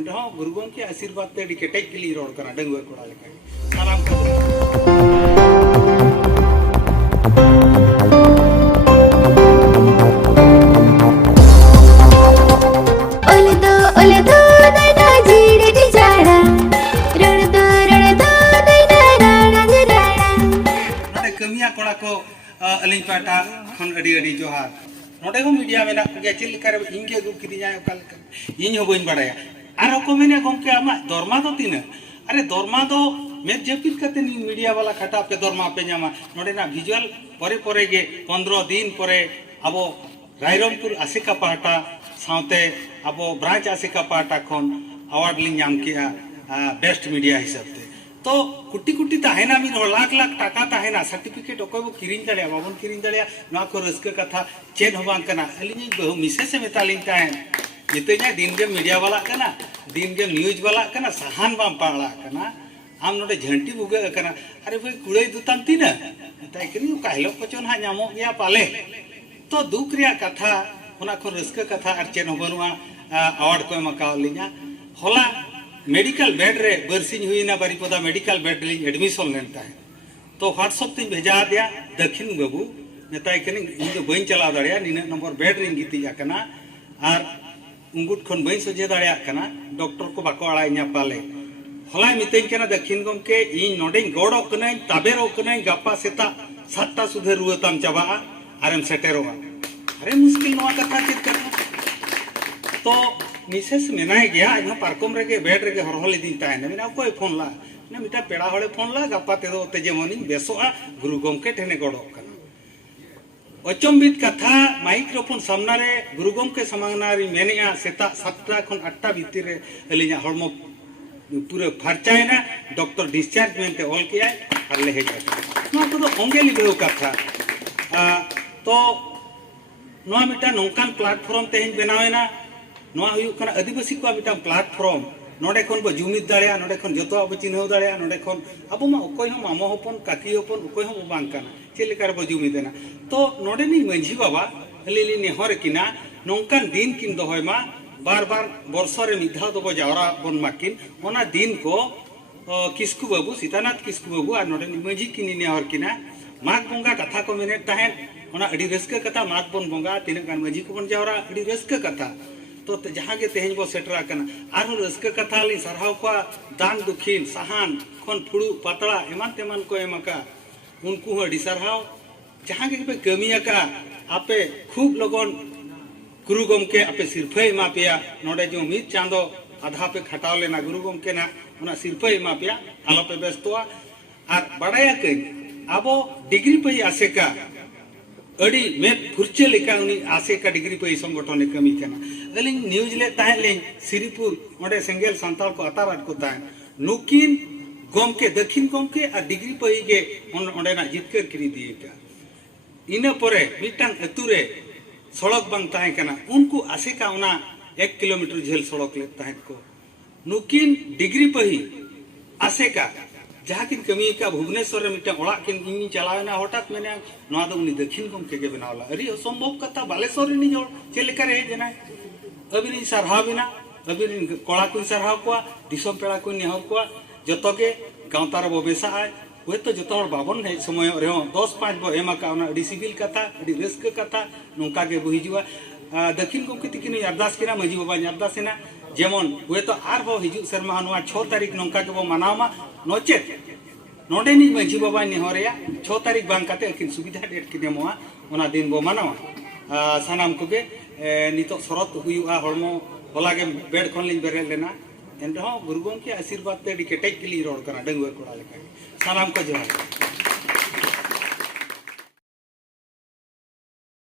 एनरह गुरु गमके आशीर्वाद ते अड़ी केटेज के लिए रोड करना डंगुआ कोड़ा लेका सालाम को कमिया कोड़ा को अलिंग पाटा खन अड़ी अड़ी जोहार नोडे हो मीडिया में ना के चिल कर इंगे गु किदिया ओकल इन हो बइन बड़ाया आरो को मेने गमके आमा दरमा दो तीन अरे दरमा दो मे जपित कते नी मीडिया वाला खटा पे दरमा पे न्यामा नोडे ना विजुअल परे परे गे 15 दिन परे अबो रायरमपुर आसिका पाटा साउते अबो ब्रांच आसिका पाटा खन अवार्ड लिंग नाम किया बेस्ट मीडिया हिसाब से तो कुटी कुटी ताहेना मी लाख लाख टाका ताहेना सर्टिफिकेट ओको बो किरिन दड़िया बाबन किरिन दड़िया ना को रस्क कथा चेन हो बांग कना अलिनी बहु मिसे से मेतालिन ताहेन जिते냐 दिन के मीडिया वाला कना दिन के न्यूज वाला कना सहान बाम पाला कना आम नोडे झंटी बुगे कना अरे भाई कुड़े दुताम तीना ताई कनी काहलो पचन हा नामो गया पाले तो दुख रिया कथा ओना को रस्क कथा और चेन हो बनुआ अवार्ड को मकाव लिया होला मेडिकल बेड रे बरसिंग हुईना बारीपदा मेडिकल बेड रे एडमिशन लेनता है तो व्हाट्सएप तीन भेजा दिया दक्षिण बाबू मेताई कनी इन दो बइन चला दड़िया निना नंबर बेड रे गितिया कना और उंगुट खन बइन सजे दड़िया कना डॉक्टर को बाको आड़ाइया पाले हलाय मितेन कना दक्षिण गमके इन नोडे गड़ो कना ताबेरो कना गप्पा सेता 7टा सुधे रुवताम चाबा आरम सेटेरोगा अरे मुश्किल नवा कथा चेत करना तो मिसेस मेनाय गया इन पार्कम रे बेड रे हरहल दिन तायना मेना कोई फोन ला ने मिटा पेड़ा हळे फोन ला गप्पा ते दो ते जेमोनी बेसोआ गुरु गमके ठेने गड़ो कना अचंबित कथा माइक्रोफोन सामना रे गुरु गमके समांगना रे मेनिया सेता 7टा खन 8टा भीतर रे अलिया हरमो पूरे फरचायना डॉक्टर डिस्चार्ज मेंते ऑल किया और ले हेज नो तो ओंगेली बेउ कथा तो नो मिटा नोंकान प्लेटफॉर्म तेहिन बनावेना नो हुयु कना आदिवासी को मिटा प्लेटफॉर्म नोडे खन बो जुमिद दाड़िया नोडे खन जतो अब चिन्हव दाड़िया नोडे खन अब मा ओकोय हम मामो होपन काकी होपन ओकोय हम बांग कना चेलेकार बो जुमिदेना तो नोडे नि मंझी बाबा लिली नेहर किना नोंकान दिन किन दोहय मा बार बार वर्षो रे मिधाव दो जावरा बन माकिन ओना दिन को किस्कु बाबू सीतानाथ किस्कु बाबू और नोडे नि मंझी किनी नेहर किना माघ बंगा कथा को मेने ताहेन ओना अडी रस्क कथा माघ बन बंगा तिना गान मंझी को बन जावरा अडी रस्क कथा तो जहाँ के तेहन बो सेटरा कना आरो रस्क कथा ली सरहाव को दान दुखीन सहान खन फुड़ू पतला एमान तेमान को एमका उनको अडी सरहाव जहाँ के पे कमिया का आपे खूब लगन गुरु गमके आपे सिरफे एमा पेया नोडे जो मित चांदो आधा पे खटाव लेना गुरु गमके ना उना सिरफे एमा पेया आलो पे बेस्तोआ और बड़ाया कई आबो डिग्री पे आसेका अड़ी में फुरचे लेका उनी आसे का डिग्री पे संगठन कमी कना अलिंग न्यूज ले ताहे ले सिरीपुर ओडे सेंगेल संताल को अताराट को ताहे नुकिन गमके दक्षिण गमके आ डिग्री पे गे ओडे ना जितकर करी दिए का इना परे मिटांग अतुरे सड़क बांग ताहे कना उनको आसे का उना 1 किलोमीटर झेल सड़क ले ताहे को नुकिन डिग्री पे आसे का जहाँ किन कमी का भुवनेश्वर मिटा ओड़ा किन इन चलावेना हठात मैंने नवा दो उनी दक्षिण गमके के बनावला अरे असंभव कथा बालेश्वर नि जोड़ चेलेका रे जना अबिन सरहाव बिना अबिन कोड़ा को सरहाव को दिसम पेड़ा को नेहर को जतो के गांवतार बबेसा आय वे तो जतो बाबन है समय रे 10-5 बो एमा का ना अडी सिविल कथा अडी रस्क कथा नोका के बहिजुआ दक्षिण गमके तिकिन अरदास किना मजी बाबा अरदासना जेमन वे तो आर हो हिजु शर्मा नवा 6 तारीख नोका के बो मनावमा नोचेत नोडे नि मजी बाबा नेहरिया 6 तारीख बांग काते किन सुविधा डेट कि देमोआ ओना दिन बो मनावा सानाम कोगे नितो शरत हुयुआ हरमो होला के बेड खन लिन बेरे लेना एनरह गुरु गमके आशीर्वाद ते केटेज के लिए रोड करा डंगुआ कोड़ा लेका सानाम को जोहार।